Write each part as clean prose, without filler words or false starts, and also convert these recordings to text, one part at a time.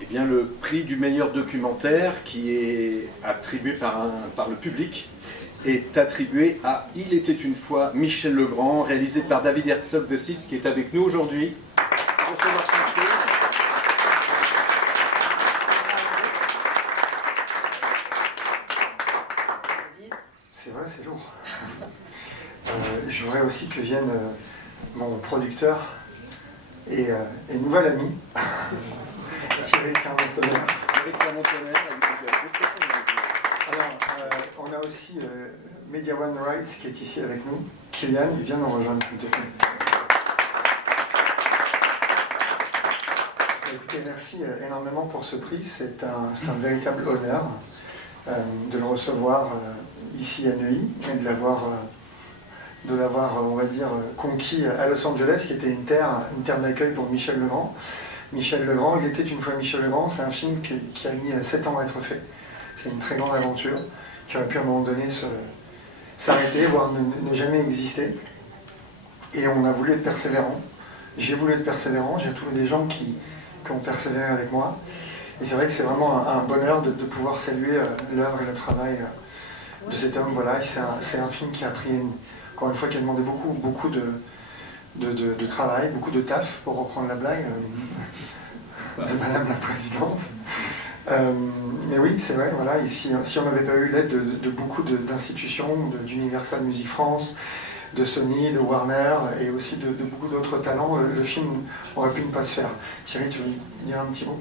Eh bien, le prix du meilleur documentaire qui est attribué par le public est attribué à Il était une fois Michel Legrand, réalisé par David Herzog de Sitz, qui est avec nous aujourd'hui pour recevoir son prix. C'est vrai, c'est lourd. Je voudrais aussi que vienne mon producteur et nouvel ami, Thierry Clermont-Tonnerre. Alors, on a aussi Media One Rights qui est ici avec nous. Kylian, il vient nous rejoindre, s'il te plaît. Écoutez, merci énormément pour ce prix. C'est un véritable honneur de le recevoir ici à Neuilly et de l'avoir, on va dire, conquis à Los Angeles, qui était une terre d'accueil pour Michel Legrand. Michel Legrand, Il était une fois Michel Legrand, c'est un film qui a mis 7 ans à être fait. C'est une très grande aventure qui aurait pu à un moment donné s'arrêter, voire ne jamais exister. Et on a voulu être persévérant. J'ai voulu être persévérant, j'ai trouvé des gens qui ont persévéré avec moi. Et c'est vrai que c'est vraiment un bonheur de pouvoir saluer l'œuvre et le travail de cet homme. Voilà, c'est un film qui a pris, encore une fois, qui a demandé beaucoup de travail, beaucoup de taf, pour reprendre la blague de Madame la Présidente. Mais oui, c'est vrai, voilà, ici, si on n'avait pas eu l'aide de beaucoup d'institutions, d'Universal Music France, de Sony, de Warner et aussi de beaucoup d'autres talents, le film aurait pu ne pas se faire. Thierry, tu veux dire un petit mot ?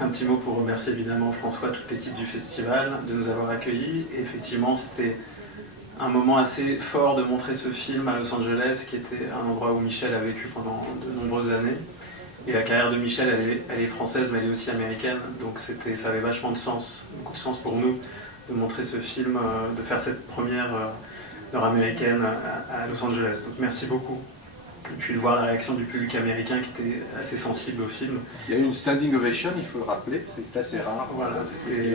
Un petit mot pour remercier évidemment François, toute l'équipe du festival, de nous avoir accueillis. Et effectivement, c'était un moment assez fort de montrer ce film à Los Angeles, qui était un endroit où Michel a vécu pendant de nombreuses années. Et la carrière de Michel, elle est française, mais elle est aussi américaine. Donc ça avait vachement de sens, beaucoup de sens pour nous de montrer ce film, de faire cette première nord-américaine à Los Angeles. Donc merci beaucoup. Et puis de voir la réaction du public américain qui était assez sensible au film. Il y a eu une standing ovation, il faut le rappeler, c'est assez rare. Voilà, c'était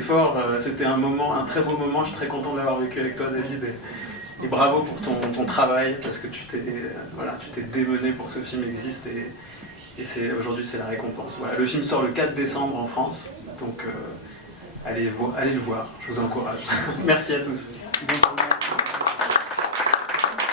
fort, c'était un très beau moment, je suis très content d'avoir vécu avec toi David, et bravo pour ton travail, parce que tu t'es démené pour que ce film existe, et aujourd'hui c'est la récompense. Voilà, le film sort le 4 décembre en France, donc allez le voir, je vous encourage. Merci à tous.